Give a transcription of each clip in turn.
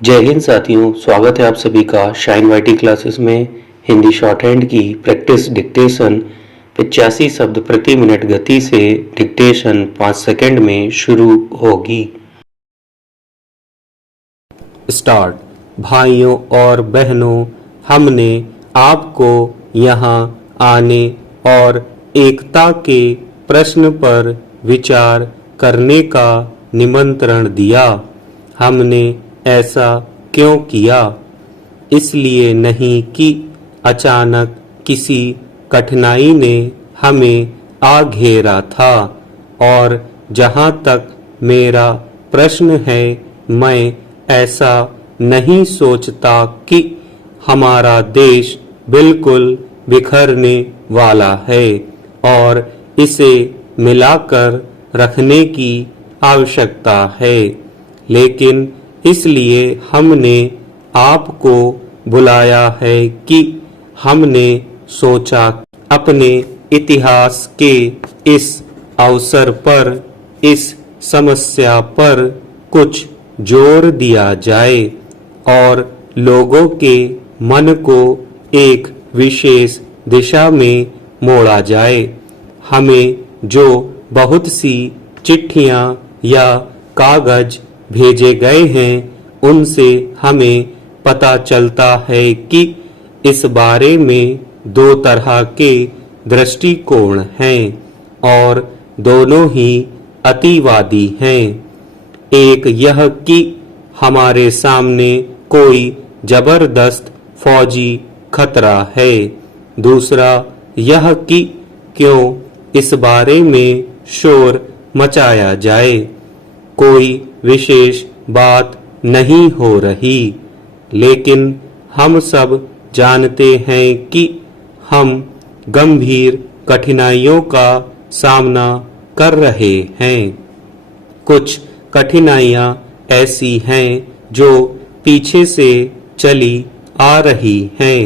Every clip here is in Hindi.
जय हिंद साथियों, स्वागत है आप सभी का शाइन वाईटी क्लासेस में। हिंदी शॉर्ट हैंड की प्रैक्टिस डिक्टेशन 85 शब्द प्रति मिनट गति से डिक्टेशन 5 सेकंड में शुरू होगी। स्टार्ट। भाइयों और बहनों, हमने आपको यहाँ आने और एकता के प्रश्न पर विचार करने का निमंत्रण दिया। हमने ऐसा क्यों किया? इसलिए नहीं कि अचानक किसी कठिनाई ने हमें आ घेरा था, और जहाँ तक मेरा प्रश्न है, मैं ऐसा नहीं सोचता कि हमारा देश बिल्कुल बिखरने वाला है और इसे मिलाकर रखने की आवश्यकता है। लेकिन इसलिए हमने आपको बुलाया है कि हमने सोचा अपने इतिहास के इस अवसर पर इस समस्या पर कुछ जोर दिया जाए और लोगों के मन को एक विशेष दिशा में मोड़ा जाए। हमें जो बहुत सी चिट्ठियां या कागज भेजे गए हैं, उनसे हमें पता चलता है कि इस बारे में दो तरह के दृष्टिकोण हैं और दोनों ही अतिवादी हैं। एक यह कि हमारे सामने कोई जबरदस्त फौजी खतरा है। दूसरा यह कि क्यों इस बारे में शोर मचाया जाए। कोई विशेष बात नहीं हो रही, लेकिन हम सब जानते हैं कि हम गंभीर कठिनाइयों का सामना कर रहे हैं। कुछ कठिनाइयां ऐसी हैं जो पीछे से चली आ रही हैं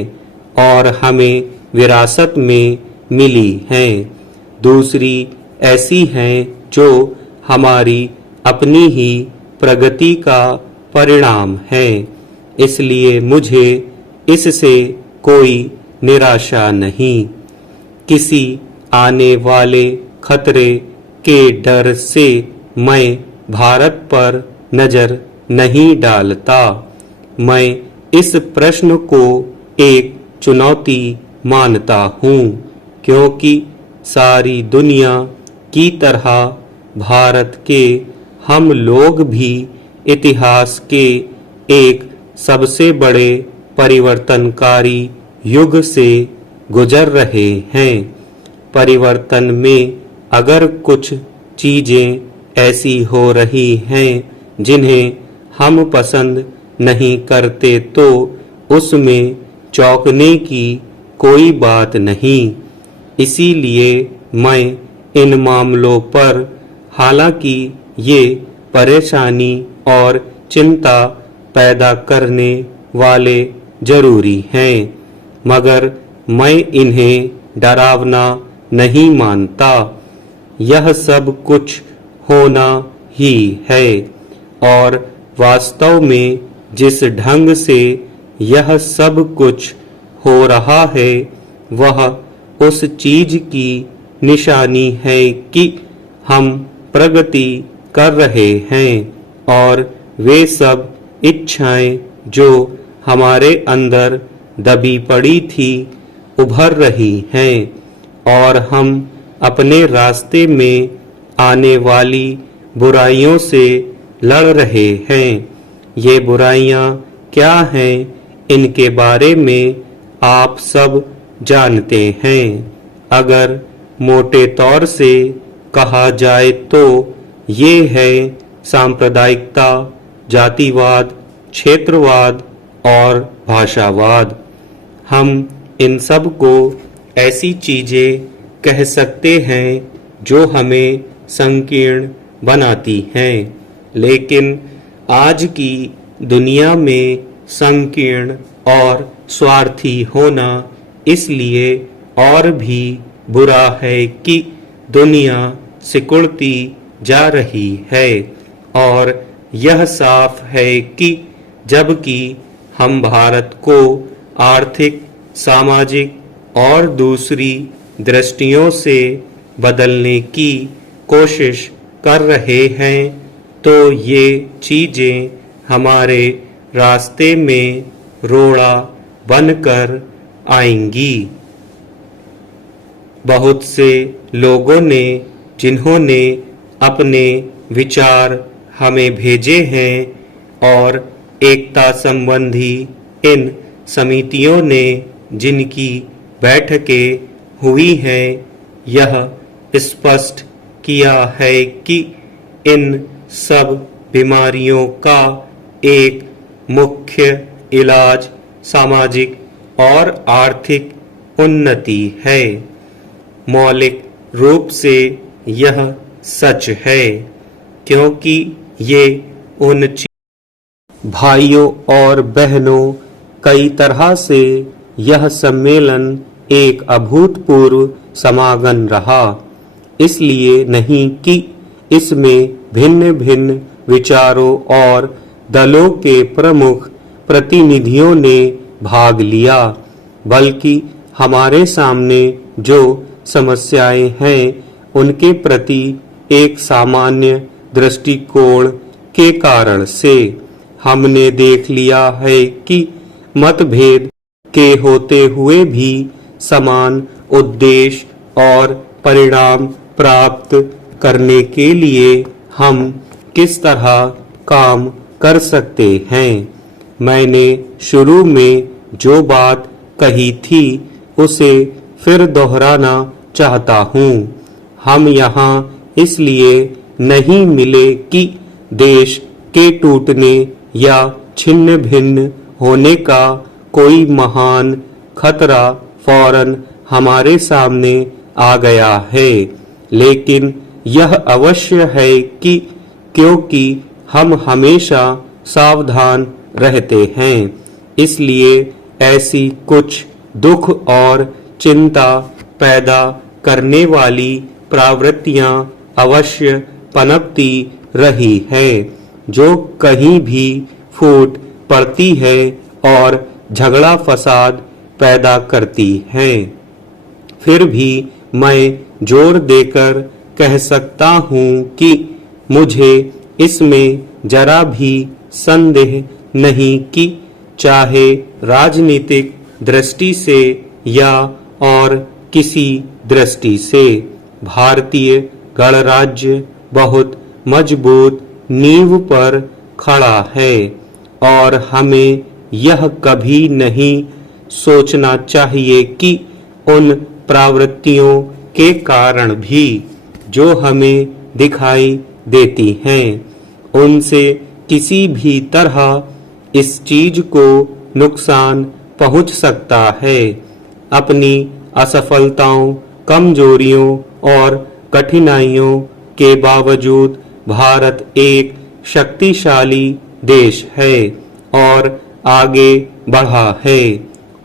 और हमें विरासत में मिली हैं। दूसरी ऐसी हैं जो हमारी अपनी ही प्रगति का परिणाम है। इसलिए मुझे इससे कोई निराशा नहीं। किसी आने वाले खतरे के डर से मैं भारत पर नजर नहीं डालता। मैं इस प्रश्न को एक चुनौती मानता हूँ, क्योंकि सारी दुनिया की तरह भारत के हम लोग भी इतिहास के एक सबसे बड़े परिवर्तनकारी युग से गुजर रहे हैं। परिवर्तन में अगर कुछ चीजें ऐसी हो रही हैं जिन्हें हम पसंद नहीं करते, तो उसमें चौंकने की कोई बात नहीं। इसीलिए मैं इन मामलों पर, हालांकि ये परेशानी और चिंता पैदा करने वाले जरूरी हैं, मगर मैं इन्हें डरावना नहीं मानता। यह सब कुछ होना ही है, और वास्तव में जिस ढंग से यह सब कुछ हो रहा है, वह उस चीज की निशानी है कि हम प्रगति कर रहे हैं और वे सब इच्छाएं जो हमारे अंदर दबी पड़ी थी, उभर रही हैं, और हम अपने रास्ते में आने वाली बुराइयों से लड़ रहे हैं। ये बुराइयां क्या हैं, इनके बारे में आप सब जानते हैं। अगर मोटे तौर से कहा जाए तो ये है सांप्रदायिकता, जातिवाद, क्षेत्रवाद और भाषावाद। हम इन सब को ऐसी चीजें कह सकते हैं जो हमें संकीर्ण बनाती हैं, लेकिन आज की दुनिया में संकीर्ण और स्वार्थी होना इसलिए और भी बुरा है कि दुनिया सिकुड़ती जा रही है, और यह साफ है कि जबकि हम भारत को आर्थिक, सामाजिक और दूसरी दृष्टियों से बदलने की कोशिश कर रहे हैं, तो ये चीजें हमारे रास्ते में रोड़ा बनकर आएंगी। बहुत से लोगों ने जिन्होंने अपने विचार हमें भेजे हैं और एकता संबंधी इन समितियों ने जिनकी बैठकें हुई हैं, यह स्पष्ट किया है कि इन सब बीमारियों का एक मुख्य इलाज सामाजिक और आर्थिक उन्नति है। मौलिक रूप से यह सच है, क्योंकि ये उन भाइयों और बहनों, कई तरह से यह सम्मेलन एक अभूतपूर्व समागम रहा, इसलिए नहीं कि इसमें भिन्न भिन्न विचारों और दलों के प्रमुख प्रतिनिधियों ने भाग लिया, बल्कि हमारे सामने जो समस्याएं हैं उनके प्रति एक सामान्य दृष्टिकोण के कारण से हमने देख लिया है कि मतभेद के होते हुए भी समान उद्देश्य और परिणाम प्राप्त करने के लिए हम किस तरह काम कर सकते हैं। मैंने शुरू में जो बात कही थी उसे फिर दोहराना चाहता हूँ। हम यहाँ इसलिए नहीं मिले कि देश के टूटने या छिन्न भिन्न होने का कोई महान खतरा फौरन हमारे सामने आ गया है, लेकिन यह अवश्य है कि क्योंकि हम हमेशा सावधान रहते हैं, इसलिए ऐसी कुछ दुख और चिंता पैदा करने वाली प्रवृत्तियां अवश्य पनपती रही है, जो कहीं भी फूट पड़ती है और झगड़ा फसाद पैदा करती है। फिर भी मैं जोर देकर कह सकता हूँ कि मुझे इसमें जरा भी संदेह नहीं कि चाहे राजनीतिक दृष्टि से या और किसी दृष्टि से भारतीय गणराज्य बहुत मजबूत नींव पर खड़ा है और हमें यह कभी नहीं सोचना चाहिए कि उन प्रवृत्तियों के कारण भी जो हमें दिखाई देती हैं, उनसे किसी भी तरह इस चीज को नुकसान पहुंच सकता है। अपनी असफलताओं, कमजोरियों और कठिनाइयों के बावजूद भारत एक शक्तिशाली देश है और आगे बढ़ा है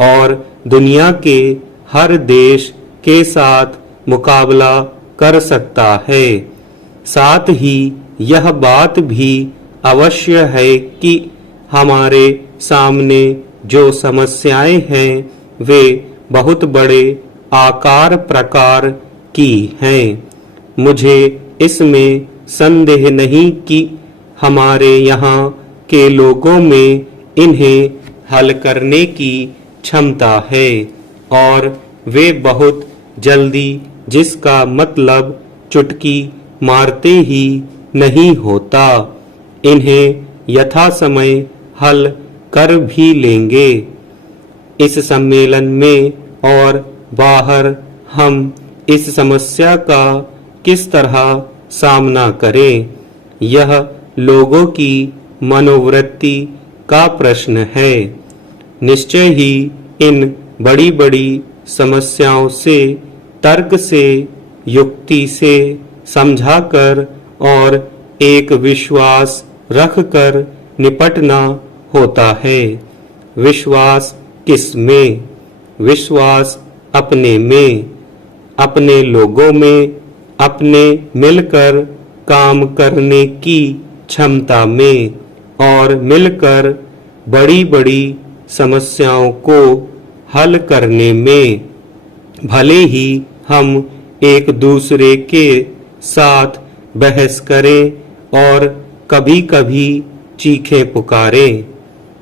और दुनिया के हर देश के साथ मुकाबला कर सकता है। साथ ही यह बात भी अवश्य है कि हमारे सामने जो समस्याएं हैं वे बहुत बड़े आकार प्रकार की हैं। मुझे इसमें संदेह नहीं कि हमारे यहाँ के लोगों में इन्हें हल करने की क्षमता है और वे बहुत जल्दी, जिसका मतलब चुटकी मारते ही नहीं होता, इन्हें यथा समय हल कर भी लेंगे। इस सम्मेलन में और बाहर हम इस समस्या का किस तरह सामना करें, यह लोगों की मनोवृत्ति का प्रश्न है। निश्चय ही इन बड़ी बड़ी समस्याओं से तर्क से, युक्ति से समझाकर और एक विश्वास रखकर निपटना होता है। विश्वास किस में? विश्वास अपने में, अपने लोगों में, अपने मिलकर काम करने की क्षमता में और मिलकर बड़ी बड़ी समस्याओं को हल करने में। भले ही हम एक दूसरे के साथ बहस करें और कभी कभी चीखें पुकारें,